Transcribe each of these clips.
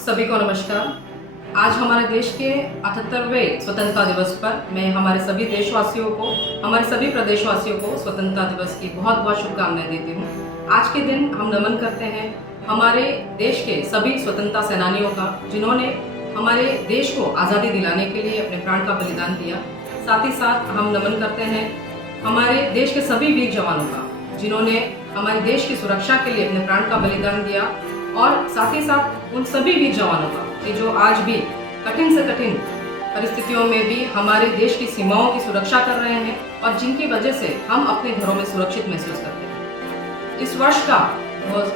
सभी को नमस्कार। आज हमारे देश के 78वें स्वतंत्रता दिवस पर मैं हमारे सभी देशवासियों को, हमारे सभी प्रदेशवासियों को स्वतंत्रता दिवस की बहुत बहुत शुभकामनाएं देती हूँ। आज के दिन हम नमन करते हैं हमारे देश के सभी स्वतंत्रता सेनानियों का, जिन्होंने हमारे देश को आज़ादी दिलाने के लिए अपने प्राण का बलिदान दिया। साथ ही साथ हम नमन करते हैं हमारे देश के सभी वीर जवानों का, जिन्होंने हमारे देश की सुरक्षा के लिए अपने प्राण का बलिदान दिया, और साथ ही साथ उन सभी वीर जवानों का कि जो आज भी कठिन से कठिन परिस्थितियों में भी हमारे देश की सीमाओं की सुरक्षा कर रहे हैं और जिनकी वजह से हम अपने घरों में सुरक्षित महसूस करते हैं। इस वर्ष का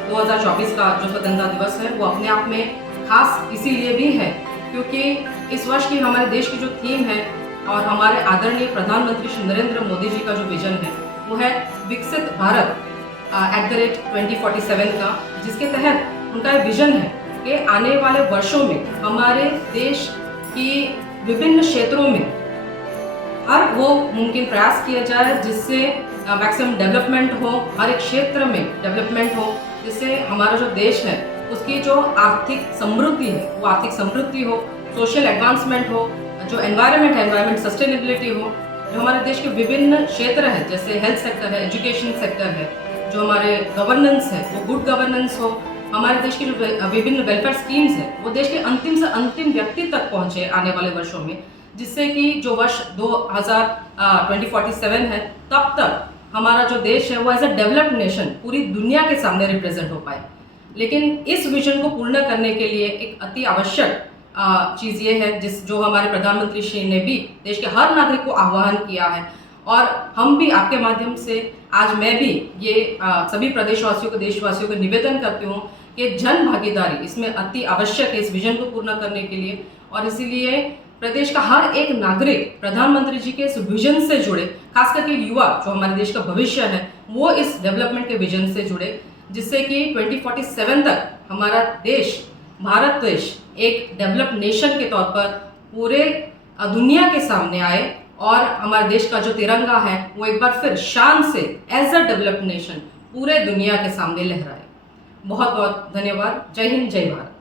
2024 का जो स्वतंत्रता दिवस है वो अपने आप में खास इसीलिए भी है क्योंकि इस वर्ष की हमारे देश की जो थीम है और हमारे आदरणीय प्रधानमंत्री श्री नरेंद्र मोदी जी का जो विजन है वो है विकसित भारत @2047 का, जिसके तहत उनका ये विजन है कि आने वाले वर्षों में हमारे देश की विभिन्न क्षेत्रों में हर वो मुमकिन प्रयास किया जाए जिससे मैक्सिमम डेवलपमेंट हो, हर एक क्षेत्र में डेवलपमेंट हो, जिससे हमारा जो देश है उसकी जो आर्थिक समृद्धि है वो आर्थिक समृद्धि हो, सोशल एडवांसमेंट हो, जो एनवायरनमेंट सस्टेनेबिलिटी हो, जो हमारे देश के विभिन्न क्षेत्र हैं जैसे हेल्थ सेक्टर है, एजुकेशन सेक्टर है, जो हमारे गवर्नेंस है वो गुड गवर्नेंस हो, हमारे देश की जो विभिन्न वेलफेयर स्कीम्स है वो देश के अंतिम से अंतिम व्यक्ति तक पहुंचे आने वाले वर्षों में, जिससे कि जो वर्ष 2047 है तब तक हमारा जो देश है वो एज अ डेवलप्ड नेशन पूरी दुनिया के सामने रिप्रेजेंट हो पाए। लेकिन इस विजन को पूर्ण करने के लिए एक अति आवश्यक चीज़ ये है जो हमारे प्रधानमंत्री श्री ने भी देश के हर नागरिक को आह्वान किया है, और हम भी आपके माध्यम से आज मैं भी ये सभी प्रदेशवासियों को, देशवासियों को निवेदन करती हूँ कि जन भागीदारी इसमें अति आवश्यक है इस विजन को पूर्ण करने के लिए। और इसीलिए प्रदेश का हर एक नागरिक प्रधानमंत्री जी के इस विजन से जुड़े, खास करके युवा जो हमारे देश का भविष्य है वो इस डेवलपमेंट के विजन से जुड़े, जिससे कि 2047 तक हमारा देश, भारत देश एक डेवलप्ड नेशन के तौर पर पूरे दुनिया के सामने आए और हमारे देश का जो तिरंगा है वो एक बार फिर शान से एज अ डेवलप्ड नेशन पूरे दुनिया के सामने लहराए। बहुत बहुत धन्यवाद। जय हिंद, जय भारत।